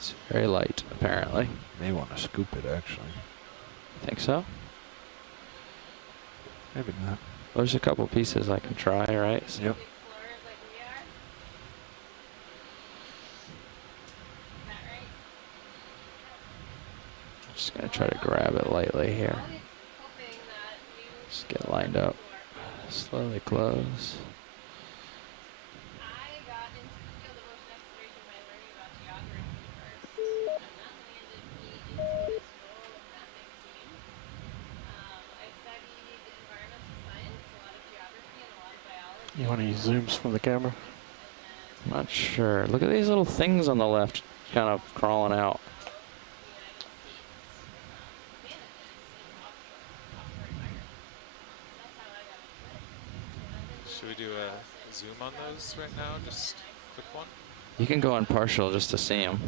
It's very light, apparently. May want to scoop it, actually. Think so? Maybe not. Well, there's a couple pieces I can try, right? So Yep. I'm just going to try to grab it lightly here. Just get lined up. Slowly close. You want to use zooms from the camera? I'm not sure. Look at these little things on the left kind of crawling out. Should we do a zoom on those right now? Just a quick one? You can go on partial just to see them.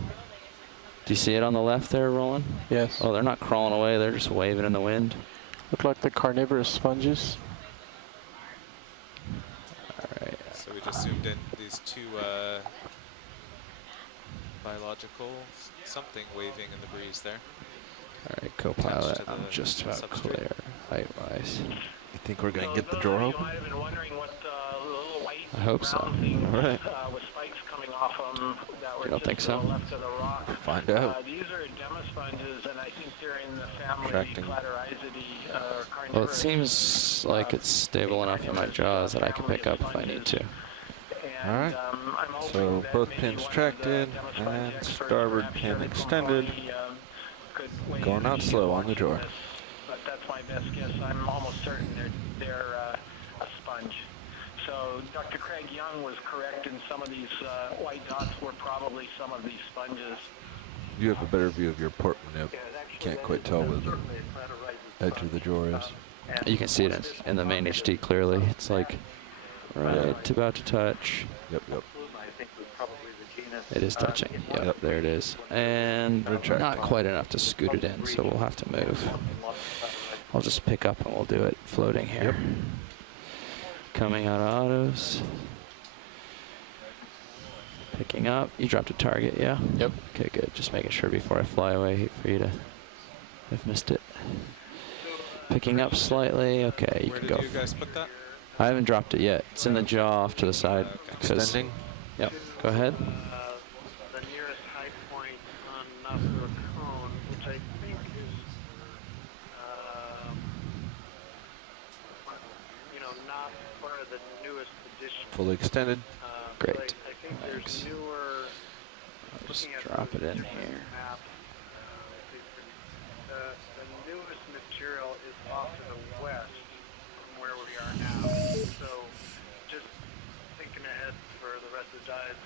Do you see it on the left there, Roland? Yes. Oh, they're not crawling away. They're just waving in the wind. Look like the carnivorous sponges. All right. So we just zoomed in these two biological something waving in the breeze there. All right, co-pilot, Attached to I'm the just about substrate. clear, height-wise. You think we're going to get the drawer open? I hope so. All right. You don't think so? Find out. These are demo sponges, and I think they're in the family Attracting. Cladorizidae. Well, it seems like it's stable enough in my jaws that I can pick up if I need to. All right. So both pins tracked in and starboard pin extended. Going out slow on the drawer. But that's my best guess. I'm almost certain they're a sponge. So Dr. Craig Young was correct in some of these white dots were probably some of these sponges. You have a better view of your port manip. Can't quite tell where the edge of the drawer is. You can see it in the main HD clearly. It's like right about to touch. Yep, yep. It is touching. Yep, there it is. And not quite enough to scoot it in, so we'll have to move. I'll just pick up and we'll do it floating here. Coming out of autos. Picking up. You dropped a target, yeah? Yep. Okay, good. Just making sure before I fly away. Hate for you to have missed it. Picking up slightly. Okay, you can go. Where did you guys put that? I haven't dropped it yet. It's in the jaw off to the side. Okay. Extending. Yep. Go ahead. The nearest high point on Nasser Cone, which I think is, not part of the newest edition. Fully extended. Great. But I think Thanks. there's newer. I'll just looking at drop the it in different here. map, the newest material is off to the west from where we are now. So just thinking ahead for the rest of the dive,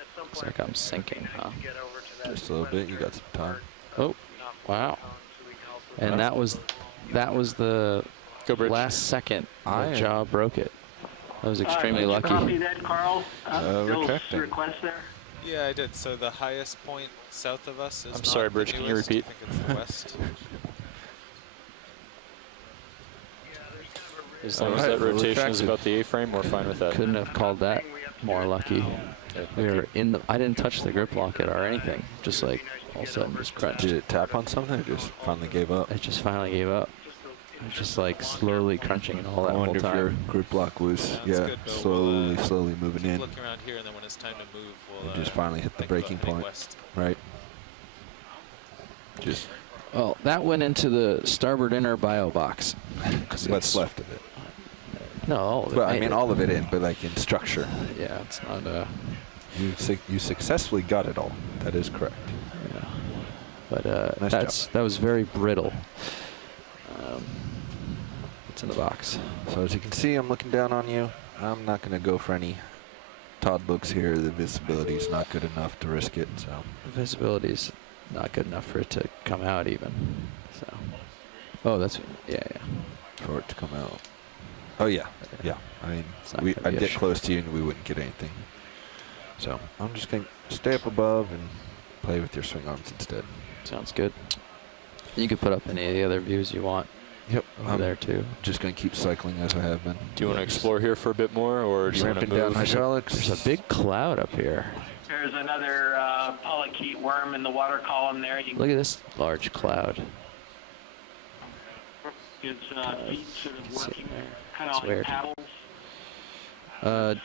at some Looks point like I'm sinking, huh? to get over to that Just a little bit. You got some time. Oh, wow. And that was the Go bridge. last second I- the jaw broke it. I was extremely lucky. Copy that, Carl. Bill's retracting. request there. Yeah, I did. So the highest point south of us is I'm not sorry, the Bridge, can you newest. repeat? I think it's the west. As long as Alright, that we're rotation is retracted. about the A-frame, we're fine with that. Couldn't have called that more lucky. We were in the. I didn't touch the grip locket or anything. Just like all of a sudden, just crunched. Did it tap on something or just finally gave up? It just finally gave up. It was just like slowly crunching it all that I whole wonder if your time. grip lock was, Sounds yeah, good, Bill. slowly, We'll, slowly moving Keep in. looking around here, and then when it's time to move, we'll And just finally hit the think about breaking heading point. west. Right. Just Well, that went into the starboard inner bio box. what's left of it. No, all of it. Well, I made mean, it. all of it in, but like in structure. Yeah, it's not. You successfully got it all. That is correct. Yeah. But Nice that was very brittle. It's in the box. So as you can see, I'm looking down on you. I'm not going to go for any Todd looks here. The visibility is not good enough to risk it. So The visibility's not good enough for it to come out even. So. Oh, that's yeah. for it to come out. Oh yeah, yeah. I mean, It's not gonna I'd be a get sh- close to you and we wouldn't get anything. So I'm just going to stay up above and play with your swing arms instead. Sounds good. You could put up any of the other views you want Yep. over there too. Just going to keep cycling as I have been. Do you want to explore here for a bit more, or do you want to Ramping down move? hydraulics. There's a big cloud up here. There's another polychaete worm in the water column there. Look at this large cloud. His feet sort of See working there. kind It's of like weird. paddles.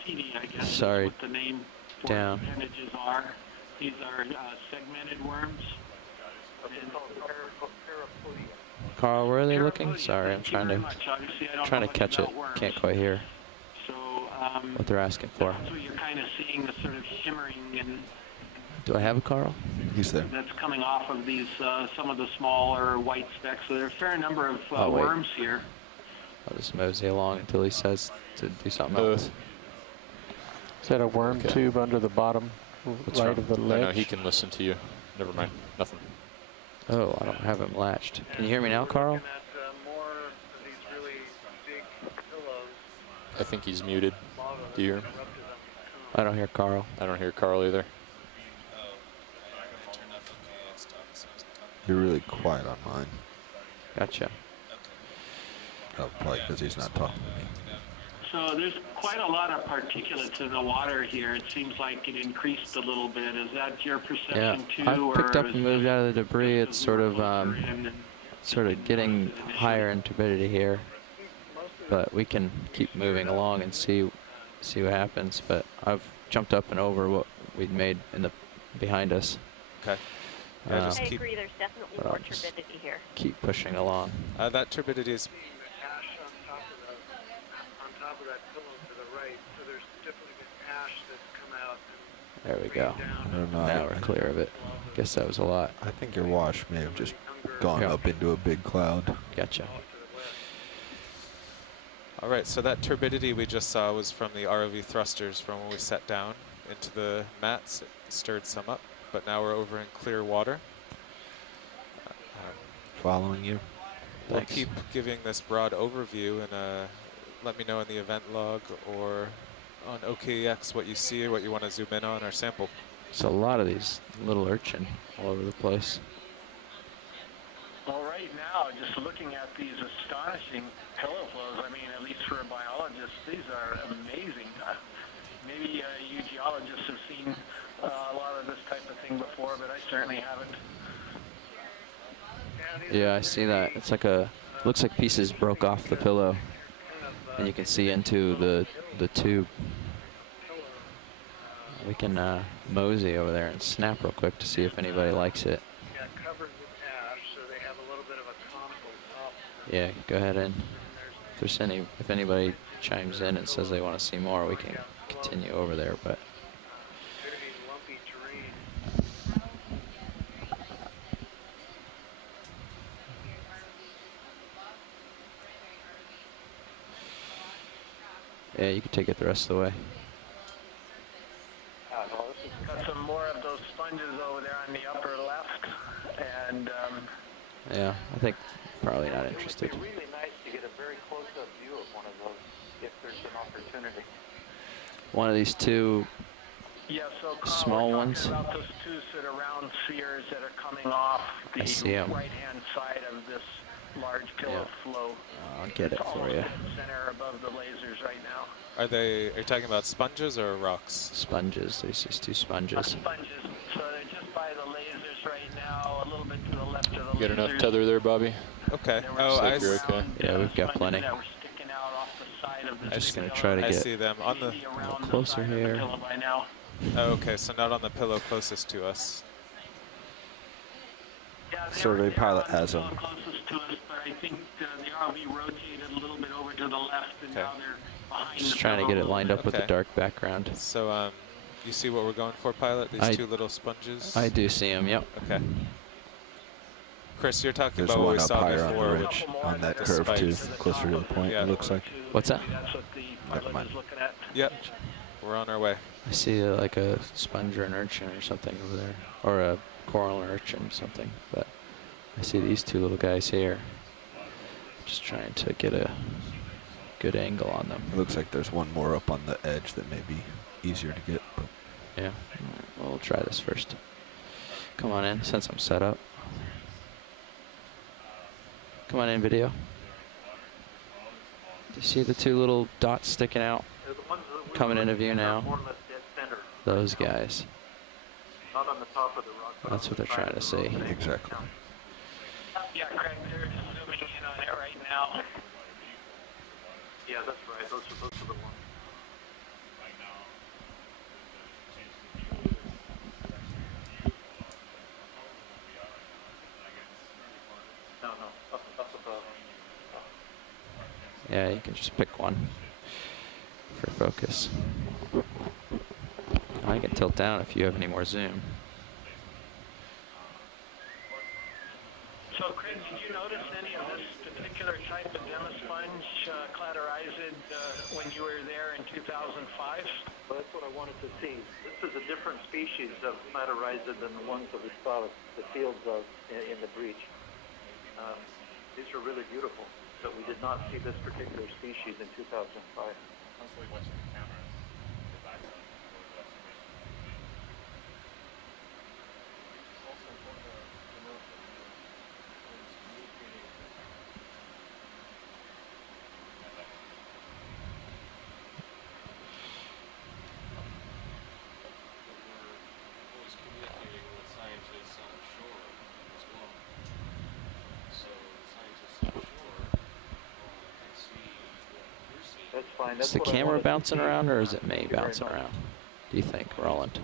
CD, I guess, sorry. is what the name for Down. appendages are. These are segmented worms. Carl, where are they looking? Sorry, I'm trying to catch it. Worms. Can't quite hear So what they're asking for. that's what you're kind of seeing, the sort of shimmering and Do I have a Carl? He's there. that's coming off of these some of the smaller white specks. So there are a fair number of Oh, wait. worms here. I'll just mosey along until he says to do something else. Is that a worm Okay. tube under the bottom What's right wrong? of the No, ledge? no, he can listen to you. Never mind. Nothing. Oh, I don't have him latched. Can you hear me now, Carl? Looking at more of these really big pillows. I think he's muted. Do you hear him? I don't hear Carl. I don't hear Carl either. You're really quiet on mine. Gotcha. Oh, probably because he's not talking to me. So there's quite a lot of particulates in the water here. It seems like it increased a little bit. Is that your Yeah, perception too? I've picked or up is and moved this out of the debris. just It's as sort we're of closer in and getting higher in turbidity here, but we can keep moving along and see what happens. But I've jumped up and over what we'd made in the behind us. Okay. Yeah, just I keep. agree, there's definitely but more I'll just- turbidity here. Keep pushing along. That turbidity is. ash on top of that pillow to the right. So there's definitely been ash that's come out and There we go. I don't know. Now we're clear of it. Guess that was a lot. I think your wash may have just gone Yeah. up into a big cloud. Gotcha. All right. So that turbidity we just saw was from the ROV thrusters from when we set down into the mats. It stirred some up, but now we're over in clear water. Following you. We'll Thanks. keep giving this broad overview, and let me know in the event log or on OKEX what you see or what you want to zoom in on or sample. It's a lot of these little urchin all over the place. Well, right now, just looking at these astonishing pillow flows, I mean, at least for a biologist, these are amazing. Maybe you geologists have seen a lot of this type of thing before, but I certainly haven't. Yeah, I see that. It's like looks like pieces broke off the pillow, and you can see into the tube. We can mosey over there and snap real quick to see if anybody likes it. Yeah, covered with ash, so they have a little bit of a conical top. Yeah, go ahead and if anybody chimes in and says they want to see more, we can continue over there. But Very lumpy terrain. yeah, you can take it the rest of the way. Got some more of those sponges over there on the upper left, and Yeah, I think probably not interested. it would be really nice to get a very close-up view of one of those if there's an opportunity. One of these two. Yeah, so Carl, Small we're ones. talking about those two sort of round spheres that are coming off I the see 'em. right-hand side of this large pillow Yeah. flow. I'll get it It's for almost you. in the center above the lasers right now. Are you talking about sponges or rocks? Sponges. There's these two Sponges. sponges. So they're just by the lasers right now, a little bit to the left of the You got enough lasers. tether there, Bobby? Okay. There were Oh, some I, round, you're okay. Yeah, we've got sponges plenty. that were sticking out off the side of the I'm just gonna pillow. try to I get see them on the. You see around the closer side of the here. pillow by now. Oh, okay, so not on the pillow closest to us. Yeah, Survey were pilot on the has 'em. pillow closest to us, but I think the ROV rotated a little bit over to the left, and Okay. now they're behind Just the trying to pillow get a it little lined bit. up with the Okay. dark background. So, you see what we're going for, pilot? These I- two little sponges? I do see him. Yep. Okay. Chris, you're talking There's about what one we up saw higher on before, the which ridge on that the curve too, spikes. closer to the point. Yeah. It looks like. What's that? Maybe that's what the Never pilot mind. is looking at. Yep, we're on our way. I see like a sponge or an urchin or something over there, or a coral urchin or something. But I see these two little guys here. Just trying to get a good angle on them. It looks like there's one more up on the edge that may be easier to get. But Yeah. All right, well, we'll try this first. Come on in, since I'm set up. Come on in, video. Do you see the two little dots sticking out? They're the ones that we Coming were into view looking at now. more or less dead center. Those guys. not on the top of the rock. But That's what they're trying to see. Exactly. Yeah, Craig, they're zooming in on it right now. Yeah, that's right. Those are the ones. No, up above. Yeah, you can just pick one for focus. I can tilt down if you have any more zoom. So, Craig, did you notice any of this particular type of demisponge cladorizid when you were there in 2005? Well, that's what I wanted to see. This is a different species of cladorizid than the ones that we saw the fields of in the breach. These are really beautiful, but we did not see this particular species in 2005. Constantly watching the cameras. That's fine. Is the camera bouncing around, or is it me bouncing around? Do you think, Roland?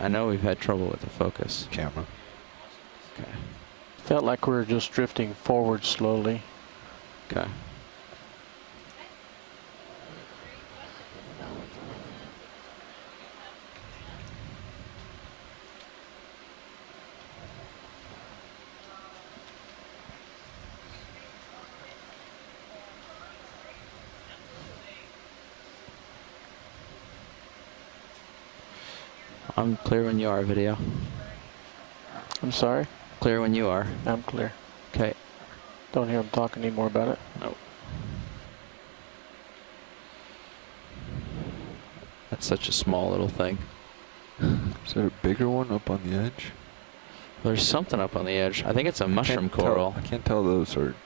I know we've had trouble with the focus. Camera. Okay. Felt like we were just drifting forward slowly. Okay. I'm clear when you are, video. I'm sorry? Clear when you are. I'm clear. Okay. Don't hear him talk anymore about it. Nope. That's such a small little thing. Is there a bigger one up on the edge? There's something up on the edge. I think it's a mushroom coral. I can't tell those are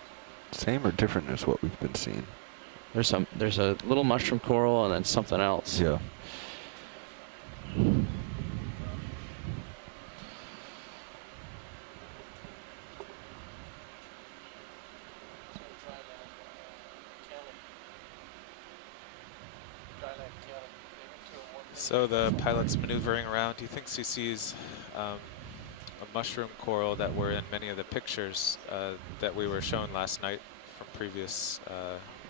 same or different as what we've been seeing. There's a little mushroom coral and then something else. Yeah. So the pilot's maneuvering around. He thinks he sees a mushroom coral that were in many of the pictures that we were shown last night from previous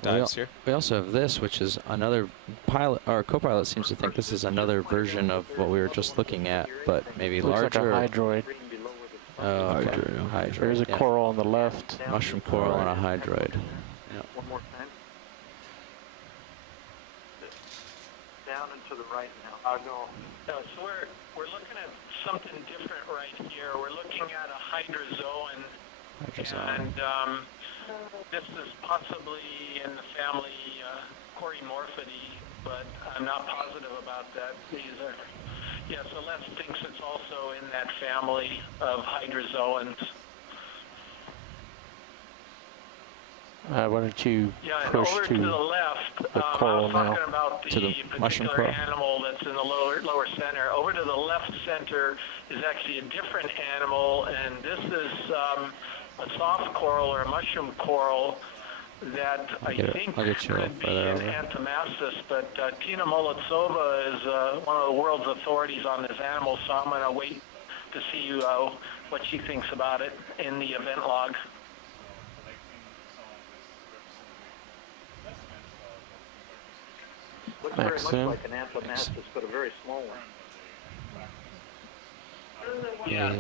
dives here. We also have this, which is another pilot. Our co-pilot seems to think this is another version of what we were just looking at, but maybe Looks larger. like a hydroid. Oh, okay. Hydroid, yeah. Hydroid, There's a yeah. coral on the left. Mushroom coral and a hydroid. Yeah. One more time. Down and to the right now. No. So we're looking at something different right here. We're looking at a hydrozoan. And this is possibly in the family Corymorphidae, but I'm not positive about that. These are, yeah, Celeste thinks it's also in that family of hydrozoans. Why don't you push over to the left, the coral I was talking about the to the mushroom particular coral animal that's in the lower center. Over to the left center is actually a different animal, and this is a soft coral or a mushroom coral that I think could be an Anthomastus, but Tina Molodtsova is one of the world's authorities on this animal, so I'm going to wait to see what she thinks about it in the event log. Looks very much like an Anthomastus, but a very small one. Yeah,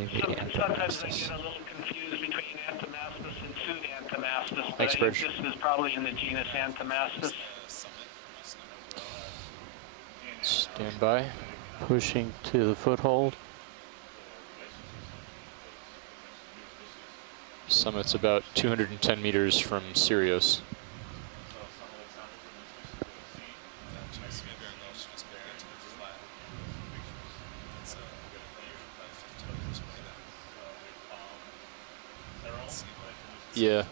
sometimes I get a little confused between Anthomastus and Pseudo-Anthomastus, but I think this is probably in the genus Anthomastus. Stand by. Pushing to the foothold. Summit's about 210 meters from Sirius. I Yeah.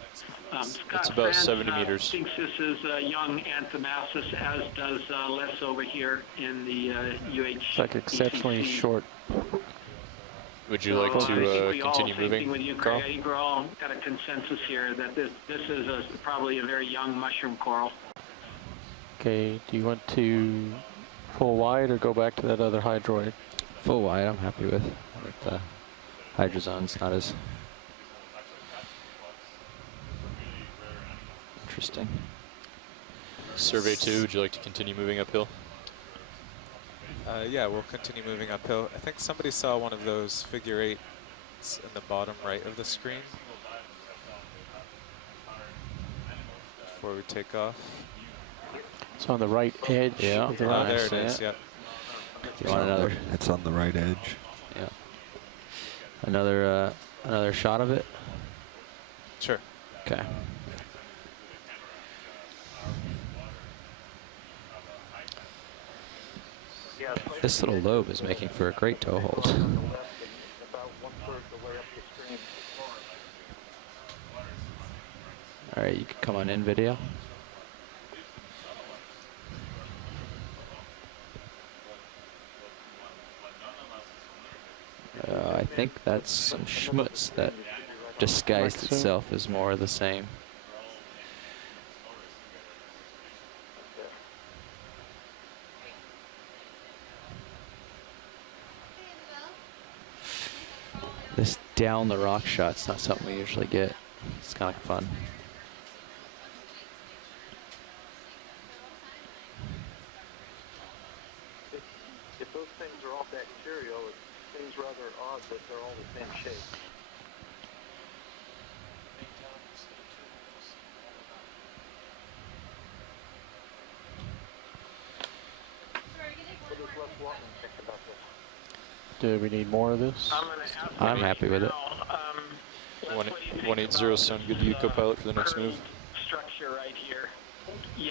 It's about 70 meters. Thinks this is young Anthomasis, as does Les over here in the UH. It's like exceptionally short. Would you like to continue moving, with you, Carl? I think we're all got a consensus here that this is probably a very young mushroom coral. Okay, do you want to full wide or go back to that other hydroid? Full wide, I'm happy with. I think the hydrozone's not as interesting. Survey 2, would you like to continue moving uphill? Yeah, we'll continue moving uphill. I think somebody saw one of those figure eights in the bottom right of the screen before we take off. It's on the right edge. Yeah. Of the Oh, line. there it is, yep. Do you want another? It's on the right edge. Yeah. Another shot of it? Sure. Okay. This little lobe is making for a great toe hold. All right, you can come on in video. I think that's some schmutz that disguised Like so. itself as more of the same. This down the rock shot's not something we usually get. It's kind of fun. If those things are all bacterial, it seems rather odd that they're all the same shape. What does Les Watman think about this? Do we need more of this? I'm happy with it. 180 sound good to you, co-pilot, for the next move? Structure right here. Yeah.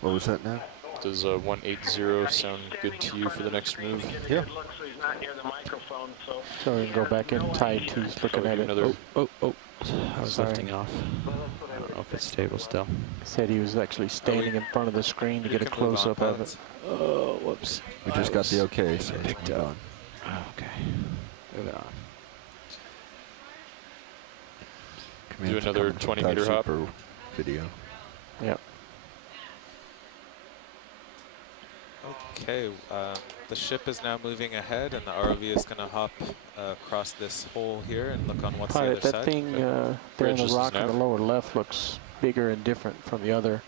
What was that now? Does 180 sound good to you for the next move? Yeah. So he's not near the microphone, so. So we can go back in tight. He's looking at it. Another. Oh. I was Sorry. lifting off. I don't know if it's stable still. Said he was actually standing in front of the screen to You get a can move close on, up of pilots. it. Oh, whoops. We just got the okay, so let's picked move up. on. Okay. Moving on. Command Do to another come to 20 Dive meter hop. Super video. Yep. Okay, the ship is now moving ahead, and the ROV is going to hop across this hole here and look on what's the Pilot, other that side. thing there on Bridges the is rock on the nav. lower left looks bigger and different from the other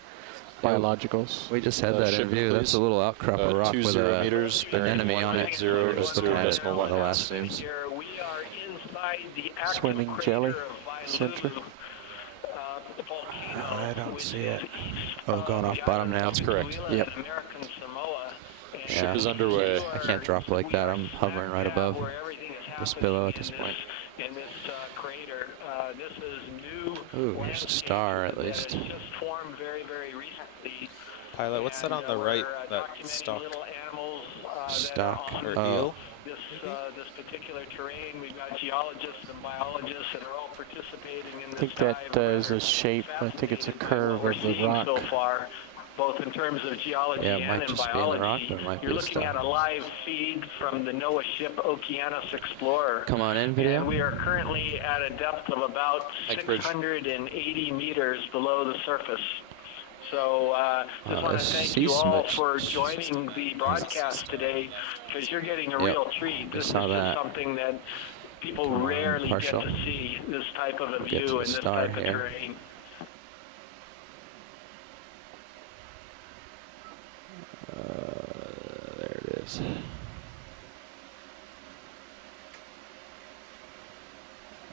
biologicals. We just had that in ship view. please. That's a little outcrop of rock 20 with a meters, an bearing enemy on it. 180 Just at looking at it 0.1 on the knots. last zooms. Here we are inside the active Swimming crater jelly of center. Wailuku, volcano, I don't which see is it. east Oh, of going off the bottom island now. of That's correct. Tukwila Yep. in American Samoa. And Ship is underway. I can't drop like that. I'm hovering right above, where everything is just happening below at this in point. In this crater, this is new. Ooh, there's a star at least. That has just formed very, very recently. Pilot, what's that on the And, right, we're, that documenting stock little animals, that are Stock. on or Oh. eel? this particular terrain. We've got geologists and biologists that are all participating in I this think dive. that is a shape. I think it's a curve We're of the seeing rock. so far, both in terms of geology Yeah, it might and in just be in the biology. rock, but it might be You're a looking star. at a live feed from the NOAA ship Okeanos Explorer. Come on in, And video. we are currently at a depth of about Thanks, Bridge. 680 meters below the surface. So just want to this thank sea you all smudge for joining the broadcast today, because you're getting a Yep, real treat. This is saw just that. something that people Come on, rarely partial. get to see, this type of a Get to view the and this star type of here. terrain. There it is.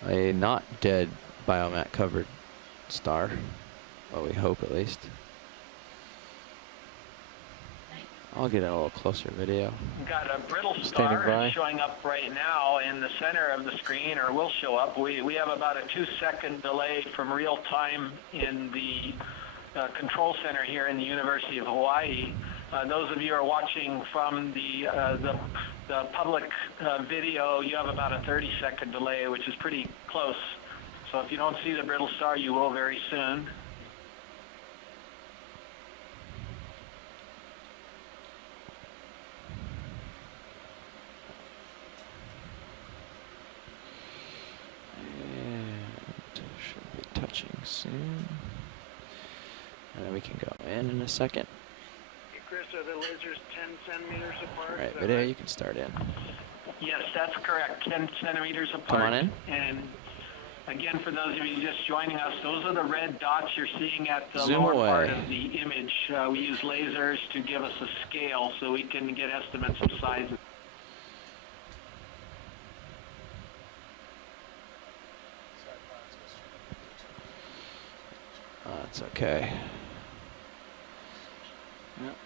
A not dead biomat covered star. Well, we hope at least. I'll get a little closer video. We've got a brittle Standing star by. showing up right now in the center of the screen, or will show up. We have about a 2-second delay from real time in the control center here in the University of Hawaii. Those of you who are watching from the public video, you have about a 30-second delay, which is pretty close. So if you don't see the brittle star, you will very soon. And should be touching soon. And then we can go in a second. Hey Chris, are the lasers 10 centimeters apart? All right, video, you can start in. Yes, that's correct. 10 centimeters apart. Come on in. And again, for those of you just joining us, those are the red dots you're seeing at the Zoom lower part away. of the image. We use lasers to give us a scale so we can get estimates of sizes. That's okay. Yep.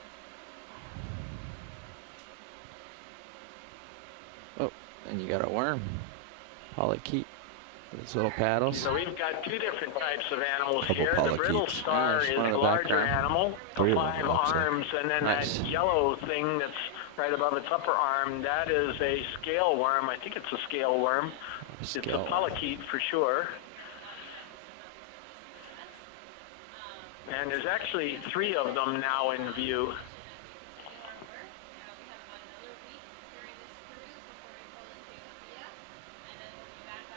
Oh, and you got a worm. Polychaete with its little paddles. So we've got two different types of animals Couple here. The brittle polychaetes. star there's is one in a the larger background. animal, Three of them, 5 it looks like. arms, and then Nice. that yellow thing that's right above its upper arm, that is a scale worm. I think it's a scale worm. It's a Scale. polychaete for sure. And there's actually 3 of them now in view.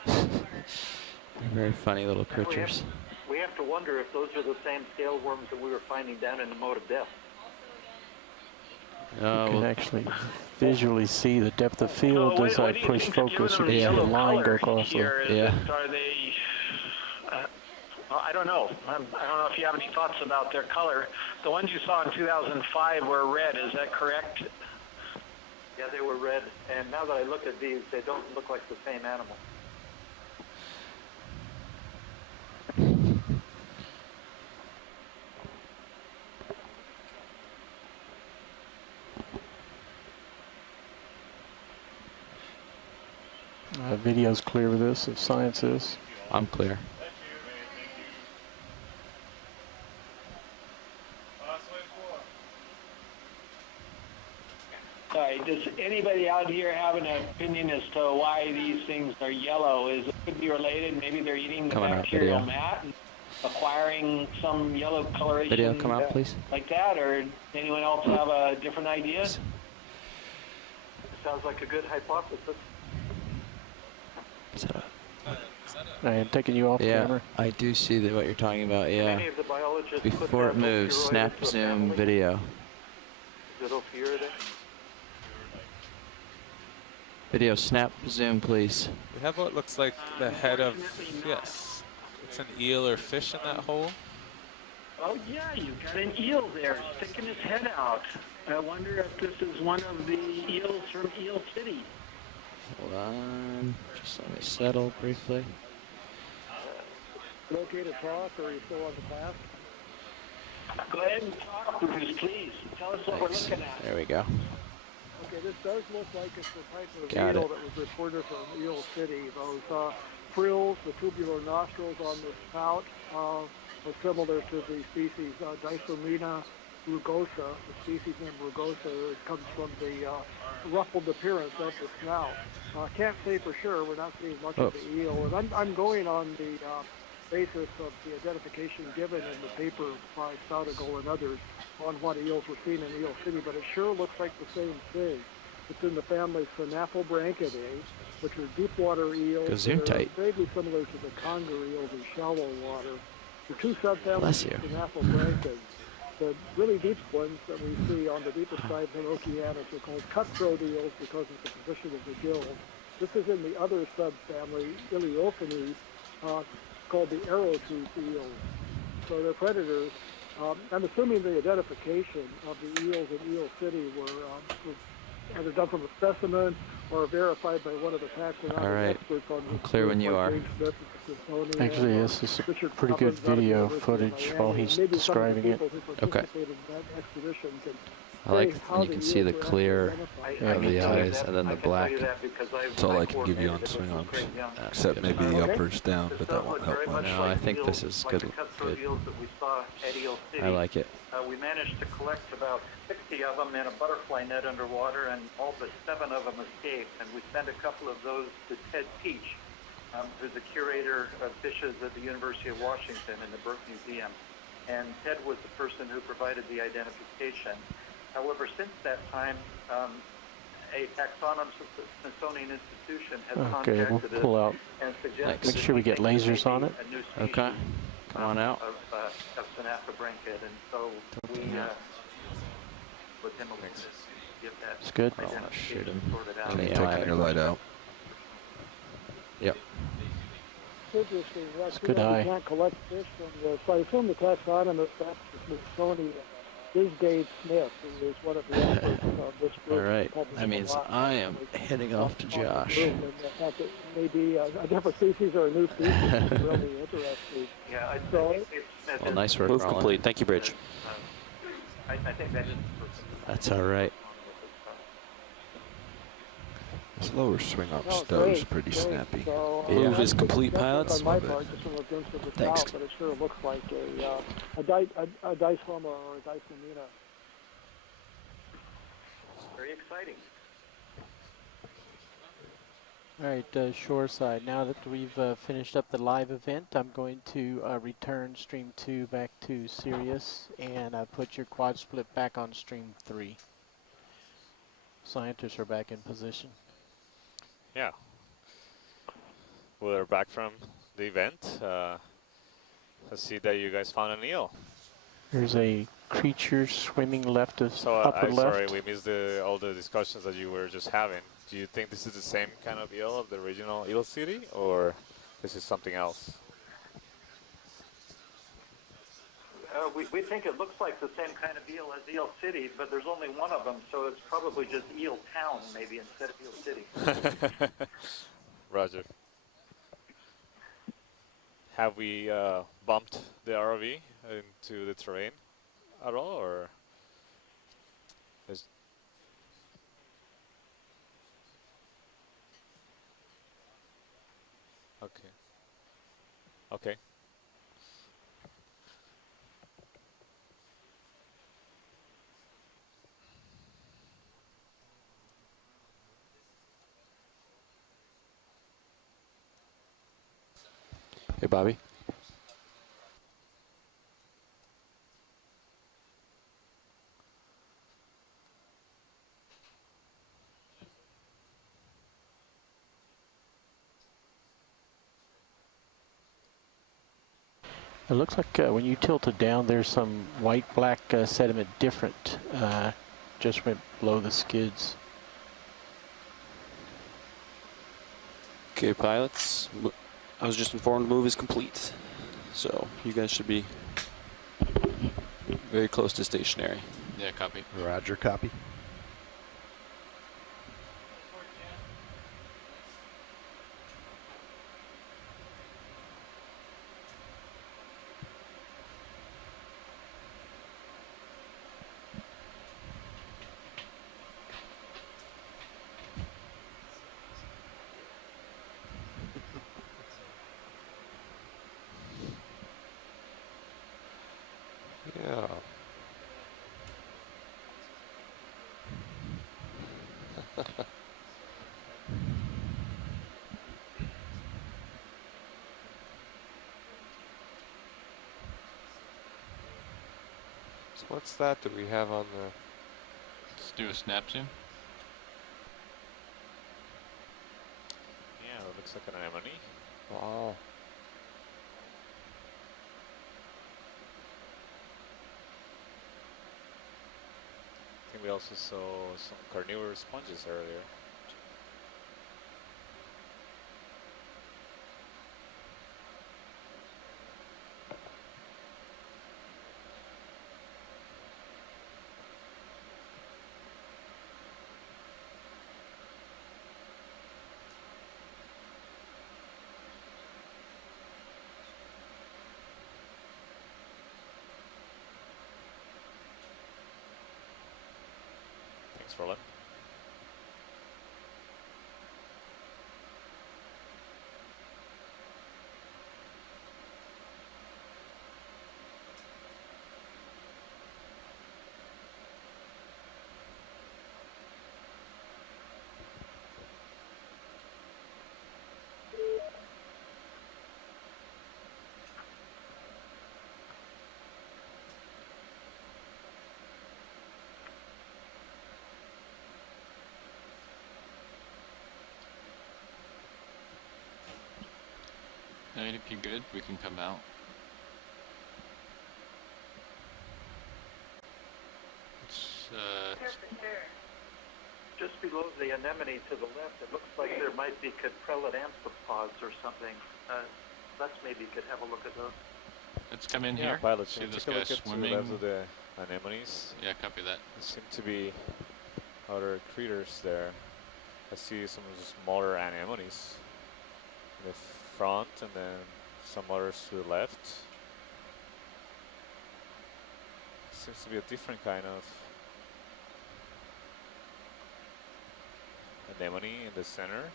They're very funny little creatures. We have to wonder if those are the same scale worms that we were finding down in the moat of death. You can Well, actually visually see the depth of field So as what I do you push think of focus. giving You them can see the yellow line go color across here? the... Yeah. Are they? Well, I don't know. I don't know if you have any thoughts about their color. The ones you saw in 2005 were red. Is that correct? Yeah, they were red, and now that I look at these, they don't look like the same animal. Video's clear with this, if science is. I'm clear. Sorry, does anybody out here have an opinion as to why these things are yellow? Is it could be related? Maybe they're eating the Coming up, bacterial video. mat and acquiring some yellow coloration Video, come out, please. like that, or anyone else have a different idea? It sounds like a good hypothesis. Is that a- I am taking you off yeah, camera. I do see what you're talking about. Yeah. Many of the biologists put Before it down moves, opioids snap, to a zoom, family. video. Is it opioid? Video, snap, zoom, please. We have what looks like the head of, Unfortunately not. yes, it's an eel or fish in that hole. Oh yeah, you've got an eel there sticking his head out. I wonder if this is one of the eels from Eel City. Hold on. Just let me settle briefly. Is it okay to talk, or are you still on the class? Go ahead and talk, Bruce, please. Tell us what Thanks. we're looking at. There we go. Okay, this does look like it's the type of Got eel it. that was reported from Eel City. Those frills, the tubular nostrils on the spout, are similar to the species Dysomina rugosa. The species name rugosa comes from the ruffled appearance of the snout. Can't say for sure. We're not seeing much of the eel. And I'm going on the basis of the identification given in the paper by Sautigal and others on what eels were seen in Eel City, but it sure looks like the same thing. It's in the family Synaphobranchidae, which are deep water eels. Go zoom that tight. are vaguely similar to the conger eels in shallow water. The two subfamilies Bless of you. Synaphobranchids, the really deep ones that we see on the deepest sides of Okeanos are called cutthroat eels because of the position of the gill. This is in the other subfamily, Iliophines, called the arrowtooth eels. So they're predators. I'm assuming the identification of the eels in Eel City were either done from a specimen or verified by one of the taxonomic All right. experts on I'm clear when you are. Actually, this is a pretty good video footage while he's describing it. Okay. I like when you can see the clear of the eyes and then the black. That's all I can give you on swing arms. Except maybe the uppers down, but that won't help much. No, I think this is good. Good. I like it. We managed to collect about 60 of them in a butterfly net underwater, and all but 7 of them escaped. And we sent a couple of those to Ted Peach who's the curator of fishes at the University of Washington in the Burke Museum. And Ted was the person who provided the identification. However, since that time, a taxonomist of the Smithsonian Institution has Okay, we'll contacted pull us out. and suggested Make sure we get lasers on it. a new species Okay. Come on out. of Synaptobranchid, and so we with him a little bit to get that It's good. I don't want to shoot him. sorted out. Can you Yeah, take your light out? Yep. Interesting. It's a good eye. You can't collect fish from the, so I assume the taxonomist, that's the Smithsonian, is Dave Smith, who is one of the experts of this group. All right. Published That a means lot I am recently heading off to on the Josh. group, and the fact that maybe a different species or a new species is really interesting. Yeah, I So- think Dave Smith Well, is- nice work, Move Roland. complete. Thank you, Bridge. I think that is the person. That's all right. This lower swing up No, stove's great, pretty great. snappy. So, Yeah. Move is complete, that's pilots. on my Love it. part, just from a glimpse of the Thanks. south, but it sure looks like a Dichroma or a Dichromina. Very exciting. All right, shoreside. Now that we've finished up the live event, I'm going to return stream 2 back to Sirius and put your quad split back on stream 3. Scientists are back in position. Yeah. We're back from the event. I see that you guys found an eel. There's a creature swimming left of So upper I'm left. sorry, we missed all the discussions that you were just having. Do you think this is the same kind of eel of the original Eel City, or this is something else? We think it looks like the same kind of eel as Eel City, but there's only one of them, so it's probably just Eel Town, maybe, instead of Eel City. Roger. Have we bumped the ROV into the terrain at all, or is okay? Okay. Hey, Bobby. It looks like when you tilt it down, there's some white-black sediment different. Just went below the skids. Okay, pilots. I was just informed move is complete. So you guys should be very close to stationary. Yeah, copy. Roger, copy. Yeah. So what's that we have on the? Let's do a snap zoom. Yeah, it looks like an anemone. Wow. I think we also saw some carnivorous sponges earlier. Thanks, Roland. you're good, we can come out. It's, Just below the anemone to the left, it looks like there might be caprellid amphipods or something. Let's maybe could have a look at those. let's come in Yeah, here. pilot, See take this a guy look at swimming. the left of the anemones. Yeah, copy that. There seem to be other critters there. I see some of the smaller anemones in the front and then some others to the left. Seems to be a different kind of anemone in the center.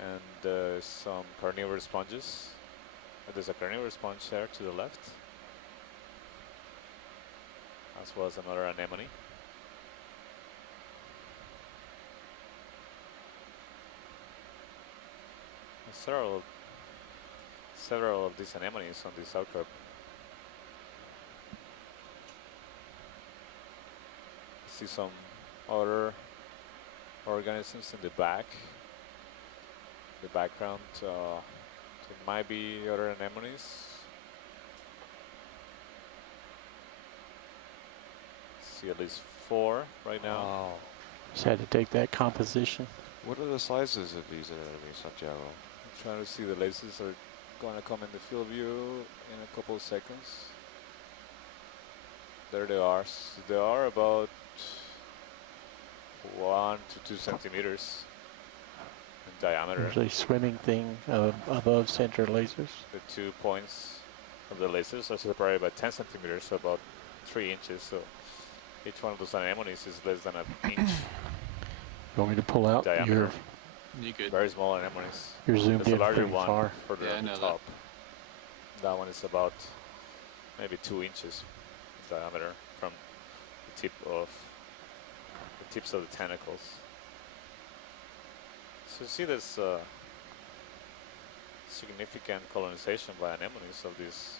And some carnivorous sponges. There's a carnivorous sponge there to the left, as well as another anemone. Several of these anemones on this outcrop. See some other organisms in the back. The background, there might be other anemones. See at least 4 right now. Wow. Just had to take that composition. What are the sizes of these anemones, Santiago? I'm trying to see the lasers are going to come in the field view in a couple of seconds. There they are. So they are about 1 to 2 centimeters in diameter. There's a swimming thing above center lasers. The 2 points of the lasers are separated by 10 centimeters, so about 3 inches. So each one of those anemones is less than an inch. You want me to pull out? Diameter. You good? Very small anemones. You're zoomed There's in a larger pretty one far. further Yeah, I on the know top. That one is about maybe 2 inches diameter from the tips of the tentacles. So you see this significant colonization by anemones of this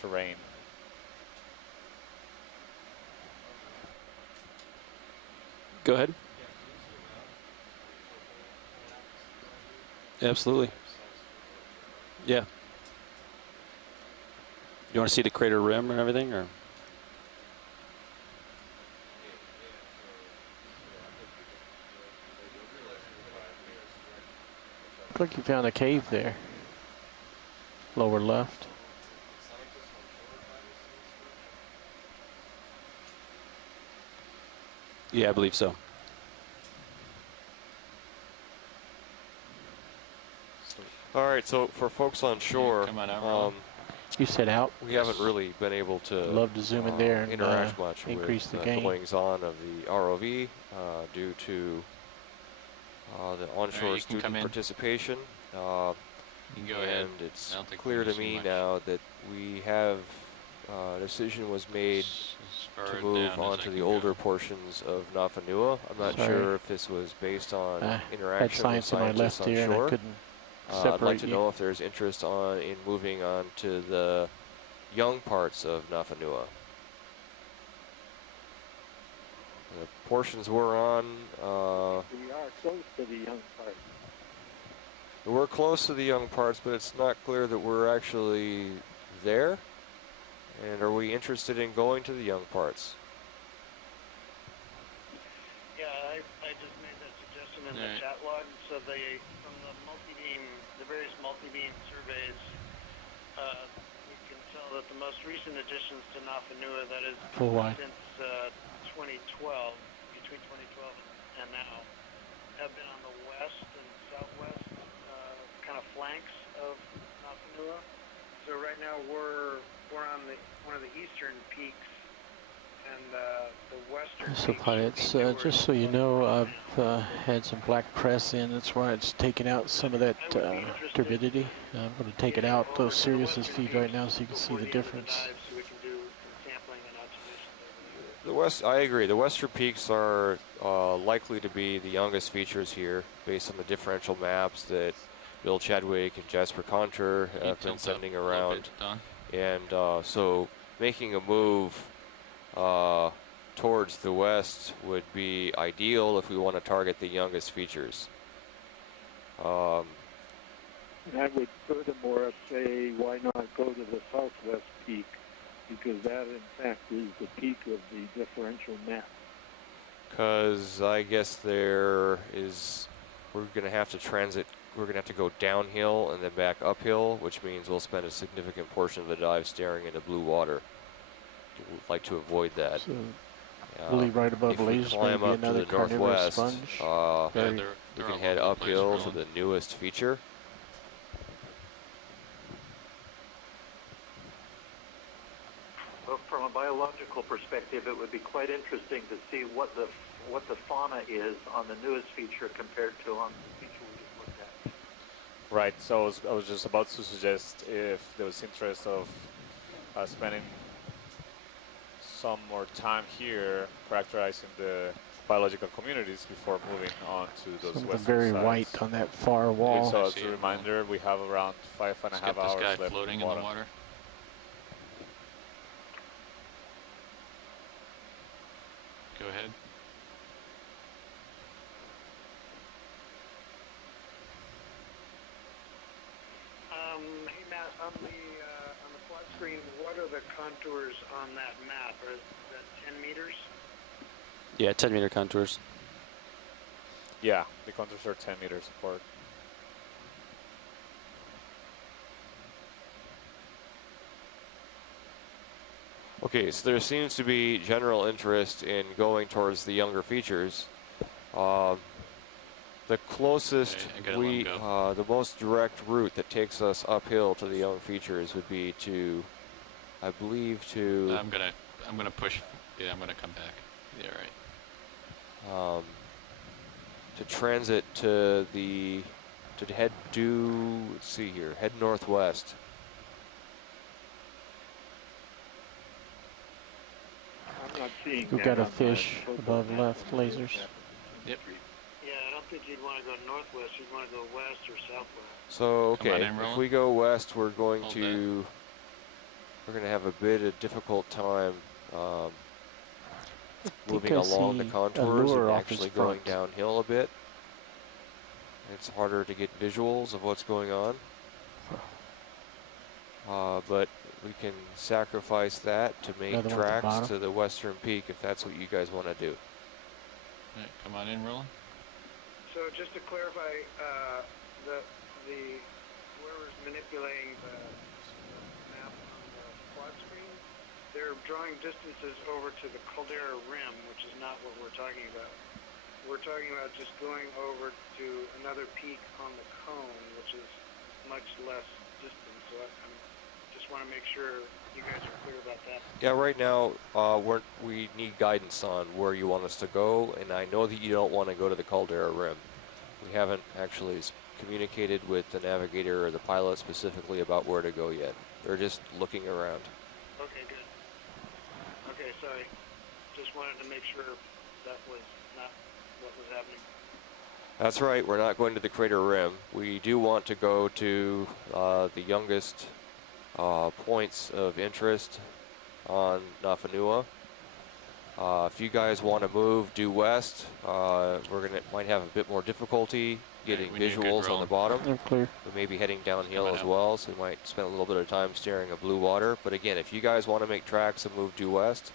terrain. Go ahead. Absolutely. Yeah. You want to see the crater rim and everything, or? Looks like you found a cave there. Lower left. Yeah, I believe so. All right, so for folks on shore, come on out, You said out. we haven't really been able to Love to zoom in there and interact much increase with the the gain. goings on of the ROV due to the onshore you can student come in. participation. You can go ahead. And it's I don't think clear we'll to see me much. now that we have a decision was made As far to down move as onto I the can older go. portions of Nafanua. I'm not Sorry. sure if this was based on Had interaction with science on my scientists left on ear and I shore. couldn't I'd separate like to you. know if there's interest in moving on to the young parts of Nafanua. The portions we're on, We are close to the young part. we're close to the young parts, but it's not clear that we're actually there. And are we interested in going to the young parts? Yeah, I just made that suggestion in the Alright. chat log. So from the multi-beam, the various multi-beam surveys, we can tell that the most recent additions to Nafanua, that is Full wide. since 2012, between 2012 and now, have been on the west and southwest kind of flanks of Nafanua. So right now we're on one of the eastern peaks, and the western So peaks pilots, should be just so you know, I've had some black press in. That's why it's taking out some of that turbidity. I'm going to take it out, those Sirius's feed right now, so you can see the difference. so we can do some sampling and observations. The west, I agree. The western peaks are likely to be the youngest features here, based on the differential maps that Bill Chadwick and Jasper Conter Can you have been tilt up sending a little around. bit, Don? And so making a move towards the west would be ideal if we want to target the youngest features. And I would furthermore say, why not go to the southwest peak? Because that, in fact, is the peak of the differential map. Because I guess we're going to have to transit, we're going to have to go downhill and then back uphill, which means we'll spend a significant portion of the dive staring into blue water. We'd like to avoid that. So really right above if we lasers, climb maybe up to another the carnivorous northwest, sponge. we can head uphill to the newest feature. Well, from a biological perspective, it would be quite interesting to see what the fauna is on the newest feature compared to on the feature we just looked at. Right. So I was just about to suggest if there was interest of spending some more time here characterizing the biological communities before moving on to those Something western very sides. white on that far wall. So as a reminder, we have around 5.5 hours This guy left floating in in the water. Go ahead. Hey Matt, on the flat screen, what are the contours on that map? Is that 10 meters? Yeah, 10-meter contours. Yeah, the contours are 10 meters apart. Okay, so there seems to be general interest in going towards the younger features. The closest the most direct route that takes us uphill to the young features would be to, I believe, to. I'm gonna push. Yeah, I'm gonna come back. Yeah, right. To transit to head due. Let's see here. Head northwest. I'm not seeing We've got a fish above left, lasers. Yep. Yeah, I don't think you'd want to go northwest. You'd want to go west or southwest. So okay, if we go west, we're going Hold to have a bit of difficult time moving along the contours and actually going downhill a bit. It's harder to get visuals of what's going on, but we can sacrifice that to make tracks to the western peak if that's what you guys want to do. All right, come on in, Roland. So just to clarify, whoever's manipulating the map on the quad screen, they're drawing distances over to the Caldera Rim, which is not what we're talking about. We're talking about just going over to another peak on the cone, which is much less distance. So I just want to make sure you guys are clear about that. Yeah, right now we need guidance on where you want us to go, and I know that you don't want to go to the Caldera Rim. We haven't actually communicated with the navigator or the pilot specifically about where to go yet. They're just looking around. Okay, good. Okay, sorry. Just wanted to make sure that was not what was happening. That's right, we're not going to the crater rim. We do want to go to the youngest points of interest on Nafanua. If you guys want to move due west, might have a bit more difficulty getting visuals on the bottom. They're clear. We may be heading downhill as well, so we might spend a little bit of time staring at blue water. But again, if you guys want to make tracks and move due west,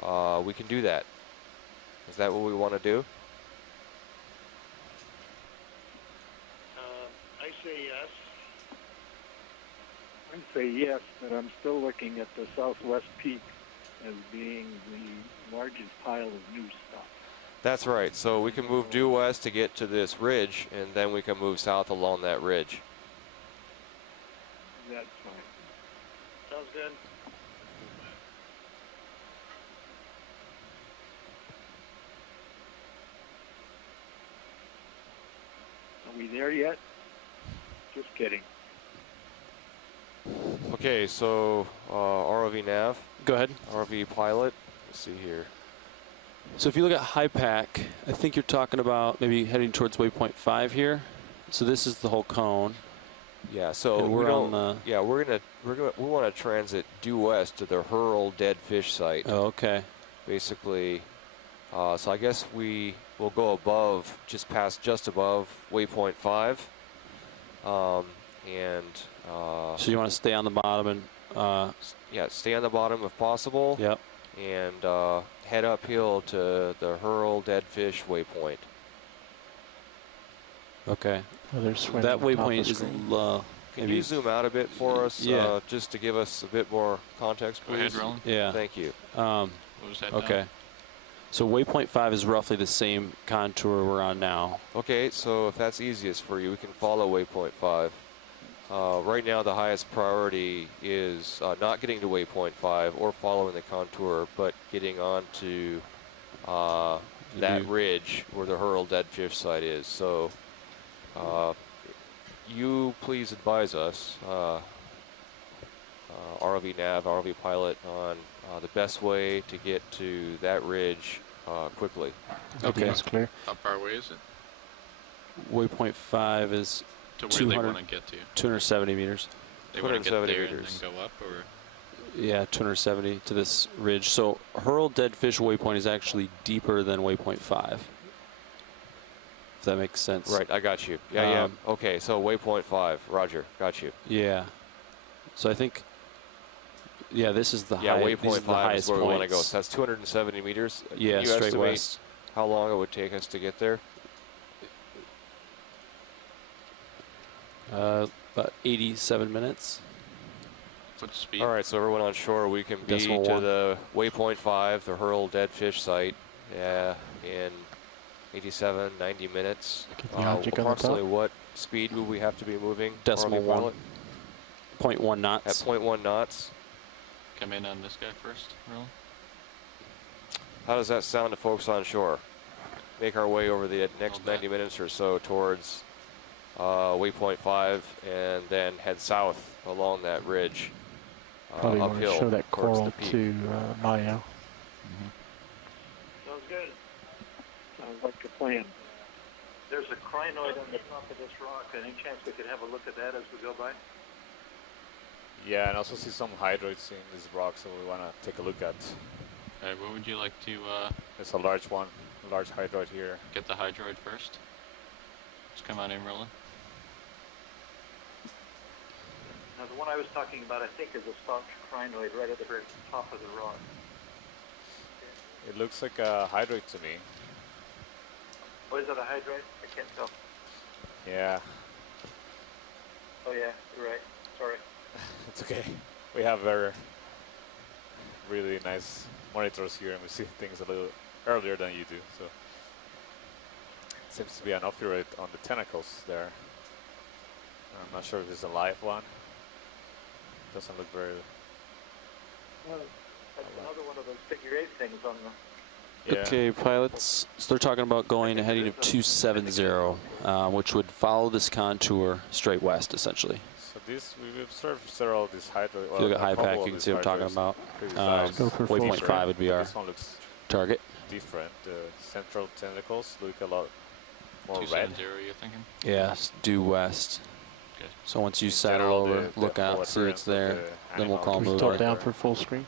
we can do that. Is that what we want to do? I say yes. I say yes, but I'm still looking at the southwest peak as being the largest pile of new stuff. That's right. So we can move due west to get to this ridge, and then we can move south along that ridge. That's fine. Sounds good. Are we there yet? Just kidding. Okay, so ROV nav. Go ahead. ROV pilot. Let's see here. So if you look at high pack, I think you're talking about maybe heading towards waypoint 5 here. So this is the whole cone. Yeah, so and we're on the. Yeah, we want to transit due west to the Hurl dead fish site. Oh, okay. basically. So I guess we will go above, just above waypoint 5. So you want to stay on the bottom and yeah, stay on the bottom if possible. Yep. And head uphill to the Hurl Dead Fish waypoint. Okay. Oh, they're swimming That on top of waypoint the is screen. Can you zoom out a bit for us, Yeah. just to give us a bit more context, Go please? ahead, Roland. Yeah. Thank you. What was that? Okay. So waypoint 5 is roughly the same contour we're on now. Okay, so if that's easiest for you, we can follow waypoint 5. Right now, the highest priority is not getting to waypoint 5 or following the contour, but getting onto that ridge where the Hurl Dead Fish site is. So you please advise us, ROV Nav, ROV Pilot, on the best way to get to that ridge quickly. Okay. That's clear. How far away is it? Waypoint 5 is To where they want to get to? 270 meters. They want to get there 270 and meters. then go up, or? Yeah, 270 to this ridge. So Hurl Dead Fish waypoint is actually deeper than waypoint 5. If that makes sense. Right, I got you. Yeah. Okay, so waypoint 5, Roger, got you. Yeah. So I think, yeah, this is the waypoint 5 is where we want to go. points. So that's 270 meters. Yeah, Can you straight estimate west. how long it would take us to get there? About 87 minutes. What's the speed? All right, so everyone on shore, we can be Decimal to one. the waypoint 5, the Hurl Dead Fish site, in 87, 90 minutes. Get the object on the top. Approximately what speed would we have to be moving? Decimal ROV one. pilot? 0.1 At knots. 0.1 knots. Come in on this guy first, Roland. How does that sound to folks on shore? Make our way over the next Well 90 minutes or so towards waypoint 5 and then head south along that ridge Probably want to uphill show that towards coral the peak. to Maya. Sounds good. Sounds like a plan. There's a crinoid on the top of this rock. Any chance we could have a look at that as we go by? Yeah, and also see some hydroids in this rock, so we want to take a look at. What would you like to It's a large one, a large hydroid here. get the hydroid first? Just come on in, Roland. Now, the one I was talking about, I think, is a stock crinoid right at the very top of the rock. It looks like a hydroid to me. Oh, is that a hydroid? I can't tell. Yeah, Oh, yeah, you're right. Sorry. it's okay. We have really nice monitors here, and we see things a little earlier than you do. So seems to be an ophiuroid on the tentacles there. I'm not sure if it's a live one. Doesn't look very. Well, that's another one of those figure 8 things on the... Yeah. Okay, pilots. So they're talking about going a heading of 270, which would follow this contour straight west, essentially. So this we've observed several of these hydroids. If you look at high pack, you can see what I'm talking about. Go for full Waypoint screen. 5 would be our This one looks target. different. The central tentacles look a lot more red. 270, you're thinking? Yeah, due west. Okay. So once you In settle general, over, the look whole out, see appearance it's of there, the then we'll animal call looks move Tilt right down there. for full screen.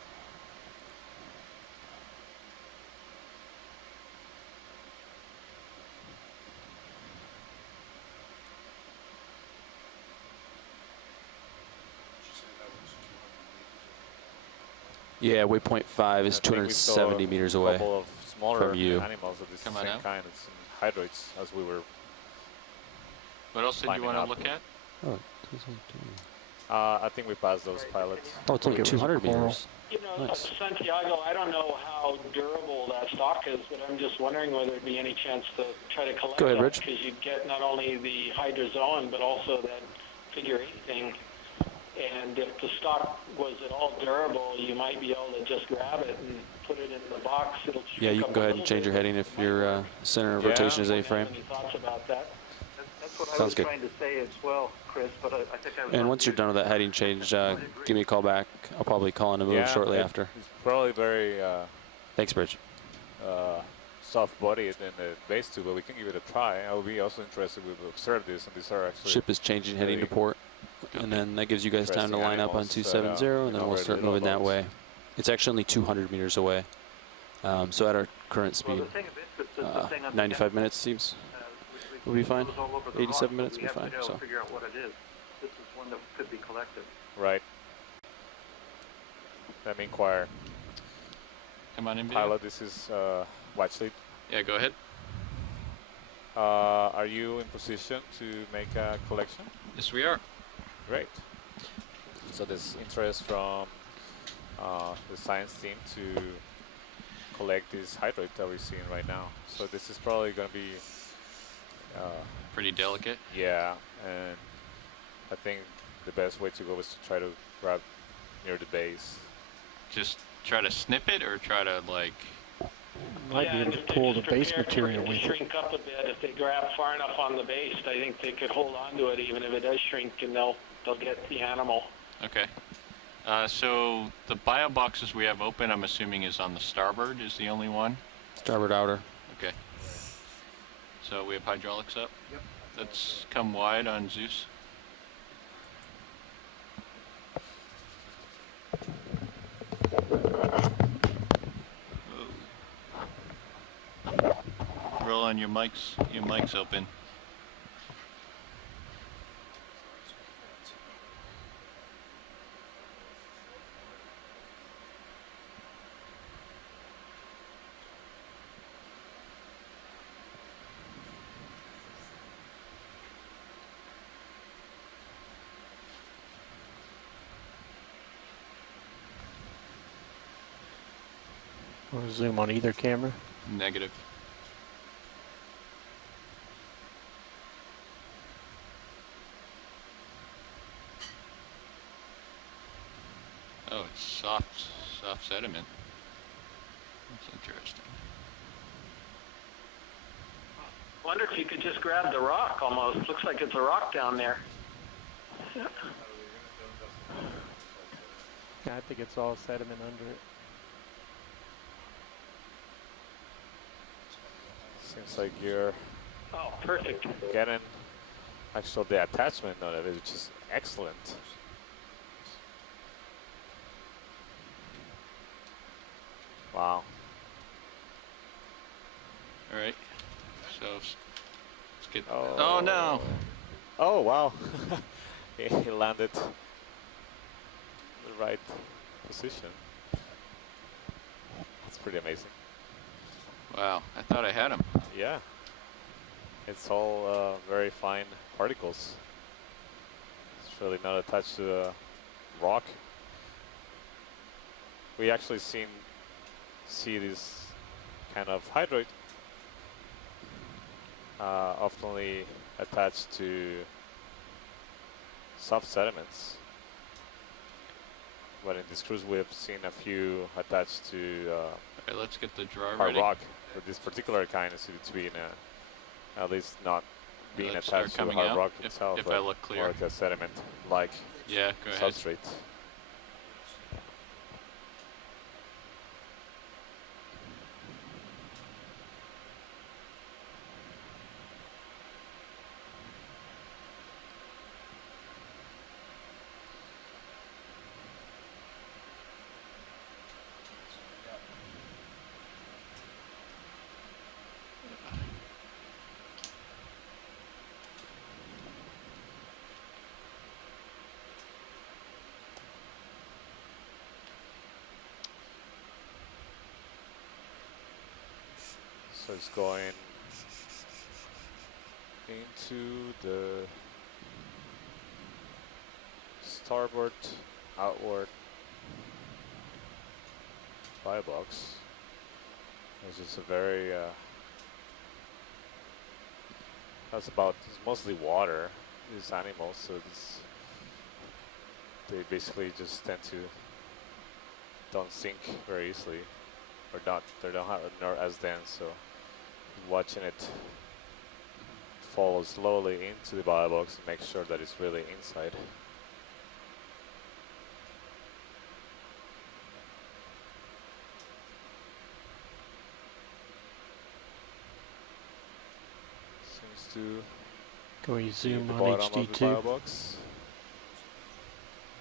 Yeah, waypoint 5 is I think we saw 270 meters away. A couple of smaller from you. animals of this Come on same out. kind. It's hydroids, as we were. What else did you Lining want to up. look at? Oh, I think we passed those pilots. oh it's think only it was 200 coral. meters. You know, Nice. Santiago, I don't know how durable that stock is, but I'm just wondering whether there'd be any chance to try to collect Go ahead, that, Rich. because you'd get not only the hydrozoan, but also that figure 8 thing. And if the stock was at all durable, you might be able to just grab it and put it in the box. It'll Yeah, shrink you up can go a ahead and little change your bit. heading if your center of Yeah. rotation is Have A-frame. any thoughts about that? That's what I Sounds was good. trying to say as well, Chris, but I think I was... And once you're done with that heading change, give me a call back. I'll probably call in a move Yeah, shortly after. It's probably very Thanks, Bridge. soft bodied in the base tube, but we can give it a try. I would be also interested to observe this, and these are actually Ship is changing heading to really port, and then that gives you guys time to interesting line up on animals that, 270, and you then know we'll very start little moving that about. way. It's actually only 200 meters away So at our current speed, Well, the thing of interest is the thing on the 95 minutes seems will be fine. goes all over the 87 rock, minutes but will be we fine. have to be able So to figure out what it is. This is one that could be collected. Right. Let me inquire. Come on in, video. Pilot, this is watch lead. Yeah, go ahead. Are you in position to make a collection? Yes, we are. Great. So there's interest from the science team to collect this hydroid that we're seeing right now. So this is probably going to be Pretty delicate. yeah, and I think the best way to go is to try to grab near the base. Just try to snip it or try to like. Might be able to pull the base material with it. Shrink up a bit. If they grab far enough on the base, I think they could hold on to it even if it does shrink, and they'll get the animal. Okay. So the bio boxes we have open, I'm assuming, is on the starboard. Is the only one. starboard outer. Okay. So we have hydraulics up. Yep. Let's come wide on Zeus. Roll on your mics. Your mic's open. Or zoom on either camera. Negative. Oh, it's soft sediment. That's interesting. Wonder if you could just grab the rock almost. Looks like it's a rock down there. Yeah, I think it's all sediment under it. Seems like you're Oh, perfect. getting actually the attachment on it, which is excellent. Wow. All right. So let's get. Oh no! Oh wow. He landed the right position. That's pretty amazing. Wow, I thought I had him. Yeah. It's all very fine particles. It's really not attached to a rock. We actually see this kind of hydroid oftenly attached to soft sediments. But in this cruise we have seen a few attached to All right, let's get the draw hard ready. rock. But this particular kind is to be in a, at least not being Let's start attached to the coming hard out, rock if itself, I but look clear. more like a sediment-like Yeah, go ahead. substrate. So it's going into the starboard outward fly box. It's just a very it's mostly water, these animals, so they basically just tend to don't sink very easily, or they're not as dense, so watching it fall slowly into the bio box and make sure that it's really inside. Seems to Can we be zoom the on bottom of the bio HD2? box.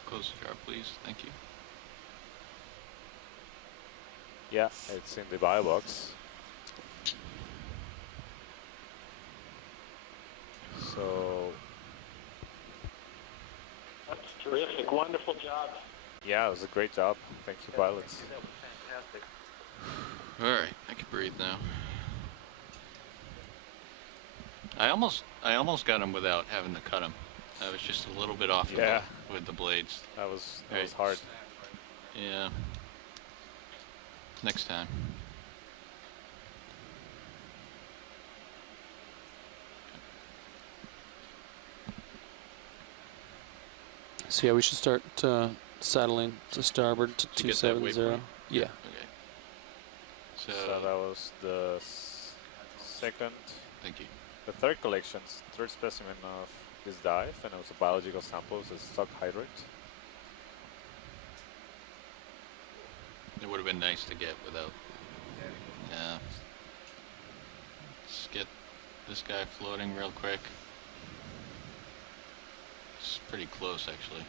Close the jar, please. Thank you. Yeah, it's in the bio box. So That's terrific. Wonderful job. yeah, it was a great job. Thank you, pilots. That was fantastic. All right, I can breathe now. I almost got him without having to cut him. I was just a little bit off with the blades. That was Right. hard. Yeah. Next time. So yeah, we should start saddling to starboard to Did you get that 270. waypoint? Yeah. Okay. So that was the second. Thank you. The third specimen of this dive, and it was a biological sample. It was a stock hydrate. It would have been nice to get without. Yeah. Let's get this guy floating real quick. It's pretty close, actually.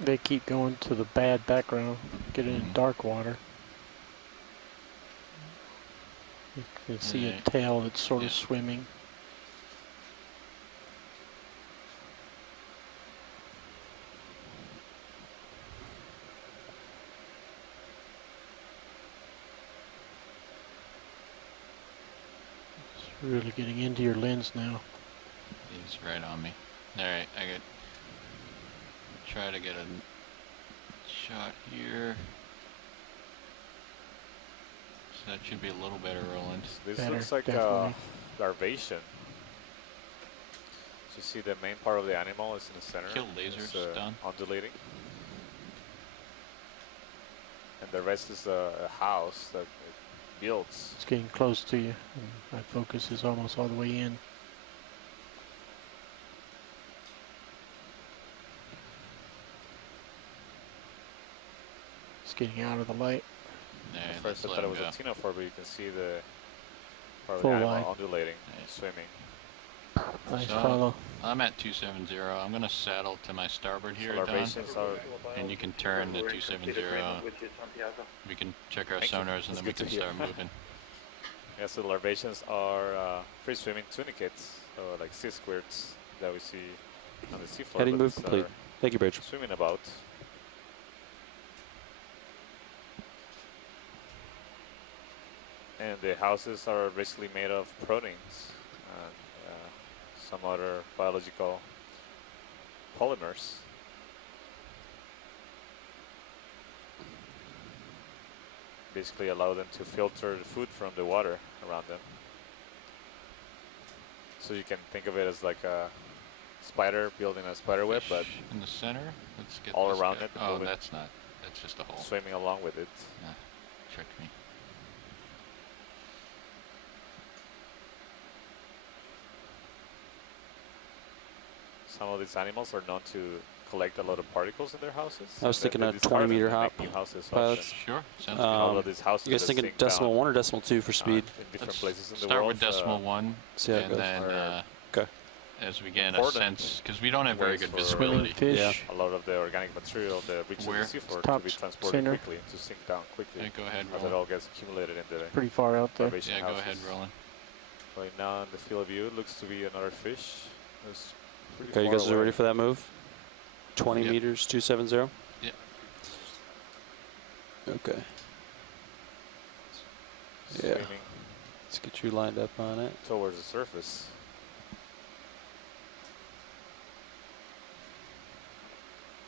They keep going to the bad background, getting in dark water. You can see a tail that's sort of swimming. It's really getting into your lens now. He's right on me. Alright, I got. Try to get a shot here. So that should be a little better, Roland. This looks like larvation. So you see the main part of the animal is in the center. Kill lasers, done. Undulating. And the rest is a house that it builds. It's getting close to you. My focus is almost all the way in. It's getting out of the light. There, At first I thought it was a ctenophore, but you can see the part of Full the animal light. undulating, swimming. Nice So follow. I'm at 270. I'm going to saddle to my starboard here, So Don. larvations are And you can turn the 270. We can check our sonars and then we can start moving. Yeah, so the larvations are free swimming tunicates, so like sea squirts that we see on the seafloor. Heading but move these complete. are Thank you, Bridge. Swimming about. And the houses are basically made of proteins and some other biological polymers. Basically allow them to filter the food from the water around them. So you can think of it as like a spider building a spider web, but in the center, let's get all this around guy. it. Oh, moving, that's not. That's just a hole. swimming along with it. Tricked me. Some of these animals are known to collect a lot of particles in their houses. I was and thinking they a discard 20 meter them and hop. make new houses Pilots. often. Sure, sounds And all of these houses You guys that thinking sink decimal down, 1 or decimal 2 for speed? in different Let's places in the start world. with decimal 1, See how it and goes. then Okay. as we gain a Important sense, because we don't have very good for visibility. Fish. Yeah. a lot of the organic material that reaches Where? the seafloor to Top be transported center. quickly, to sink down quickly, Yeah, go ahead, as it Roland. all gets accumulated in the Pretty far out there. larvation Yeah, go houses. ahead, Roland. Right now in the field of view, it looks to be another fish. It's pretty Okay, you far guys are away. ready for that move? 20 Yep. meters, 270? Yeah. Okay. Yeah. Swimming Let's get you lined up on it. towards the surface.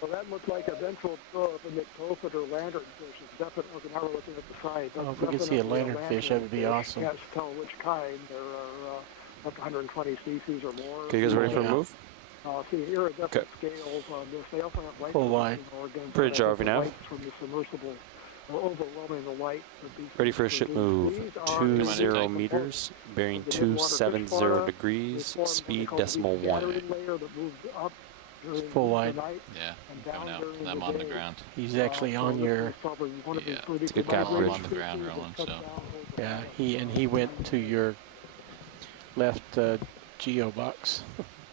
Well, that looked like a ventral probe and the tophet or lantern fish. It's definitely, now we're looking at the side. Oh, if we could see a definitely lanternfish, that would be awesome. Can't tell which kind. There are up to 120 species or more. Okay, you guys ready for a Yeah. move? See, iridescent scales on this. They also have light Full pollution line. organs. Bridge and RV now. lights from the submersible are overwhelming the light. that these Ready for a fish ship produce. move. These are 20 Tank. meters, bearing The midwater fish 270 fauna. degrees, They form speed something called decimal the 1. scattering layer that moves up during full the line. night Yeah, and I'm coming down out. during I'm the on the day. ground. He's actually on your, Yeah, it's a good cap I'm bridge. on the ground, Roland, so. yeah, he went to your left geo box.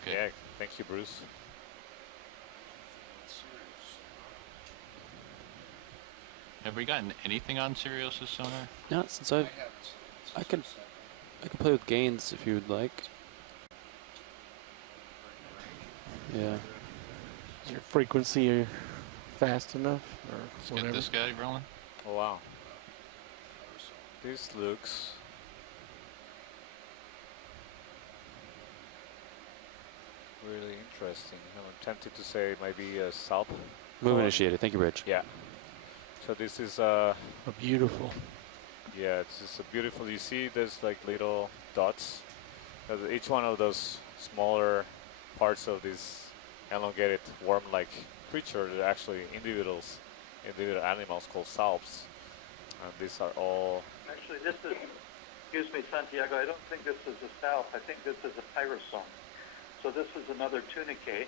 Okay. Yeah, thank you, Bruce. Have we gotten anything on Sirius's sonar? Not since I can play with gains if you would like. Yeah. Is your frequency fast enough or Let's whatever? get this guy rolling. Oh wow. This looks really interesting. I'm tempted to say it might be a SALP. Move initiated. Thank you, Rich. Yeah. So this is Beautiful. yeah, it's just a beautiful. You see, there's like little dots. Each one of those smaller parts of this elongated worm-like creature are actually individual animals called salps, and these are all. Actually, this is, excuse me, Santiago, I don't think this is a salp. I think this is a pyrosome. So this is another tunicate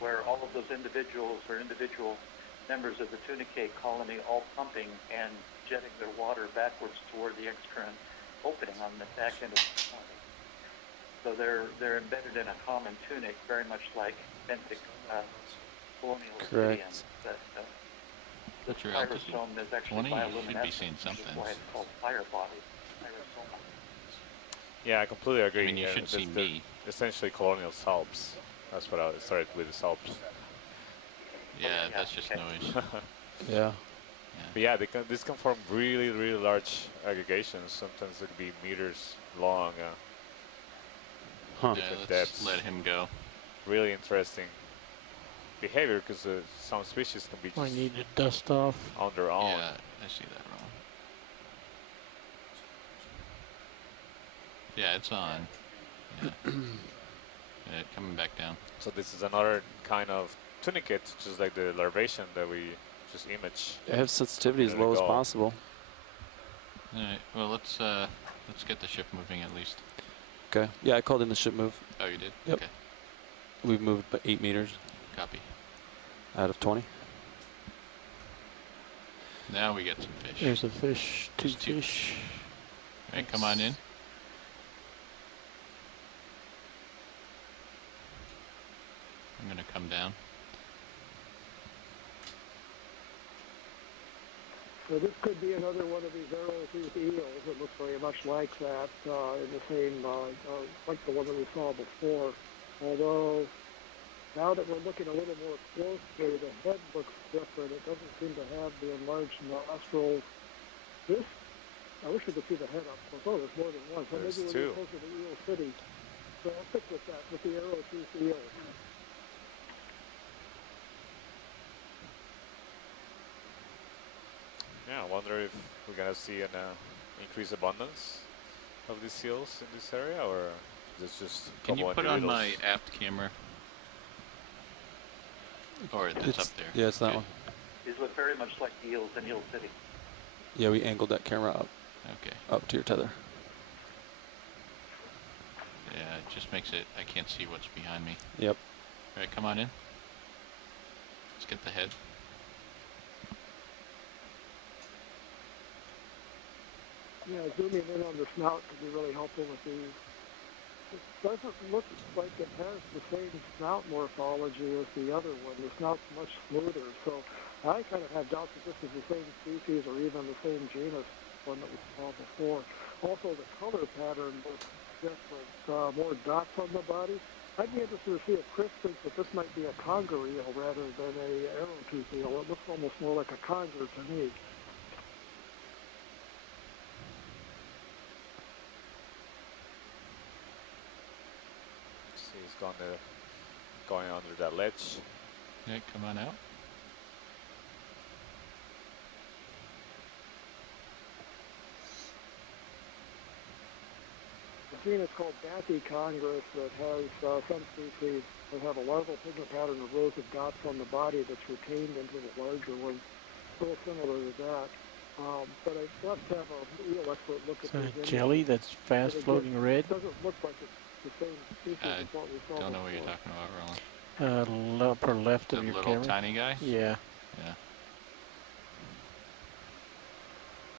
where all of those individuals or individual members of the tunicate colony all pumping and jetting their water backwards toward the external opening on the back end of the colony. So they're embedded in a common tunic, very much like benthic colonial obsidians. But the What's your altitude? pyrosome is actually 20? You should bioluminescent, be seeing something. which is why it's called fire body. Pyrosoma. Yeah, I completely agree. I mean, you should see me. Essentially colonial salps. That's what I started with, the salps. Yeah, that's just noise. Yeah. But yeah, this can form really, really large aggregations. Sometimes it could be meters long. Huh. Yeah, Different let's depths. let him go. Really interesting behavior, because some species can be I just need to dust off. on their own. Yeah, I see that wrong. Yeah, it's on. Yeah. Yeah, coming back down. So this is another kind of tunicate, just like the larvation that we just image. I have sensitivity as low as possible. All right. Well, let's get the ship moving at least. Okay. Yeah, I called in the ship move. Oh, you did? Yep. Okay. We've moved by 8 meters Copy. out of 20. Now we get some fish. There's a fish, two There's two. fish. All right, come on in. I'm gonna come down. So this could be another one of these arrow-toothed eels. It looks very much like that, in the same, like the one that we saw before. Although, now that we're looking a little more closely, the head looks different. It doesn't seem to have the enlarged nostrils. This, I wish we could see the head up close. Oh, there's more than one. So There's maybe two. we're closer to Eel City. So I'll stick with that, with the arrow-toothed eel. Yeah, I wonder if we're gonna see an increased abundance of these seals in this area, or there's just a Can you couple put on my individuals? aft camera? Or it's up there. Yeah, it's that Okay. one. These look very much like eels in Eel City. Yeah, we angled that camera Okay. up to your tether. Yeah, it just makes it, I can't see what's behind me. Yep. All right, come on in. Let's get the head. Yeah, zooming in on the snout could be really helpful with these. It doesn't look like it has the same snout morphology as the other one. The snout's much smoother, so I kind of have doubts that this is the same species or even the same genus one that we saw before. Also, the color pattern looks different, more dots on the body. I'd be interested to see if Chris thinks that this might be a conger eel rather than a arrow-tooth eel. It looks almost more like a conger to me. See, it's going under that ledge. Yeah, come on out. The genus called Bathycongrus that has some species that have a larval pigment pattern of rows of dots on the body that's retained into the larger one. A little similar to that. But I'd love to have a eel expert look at Is that these a jelly images. that's fast But again, floating red? It doesn't look like it's the same species as what we saw Don't know what you're before. talking about, Roland. Upper left The of your little camera. tiny guy? Yeah. Yeah.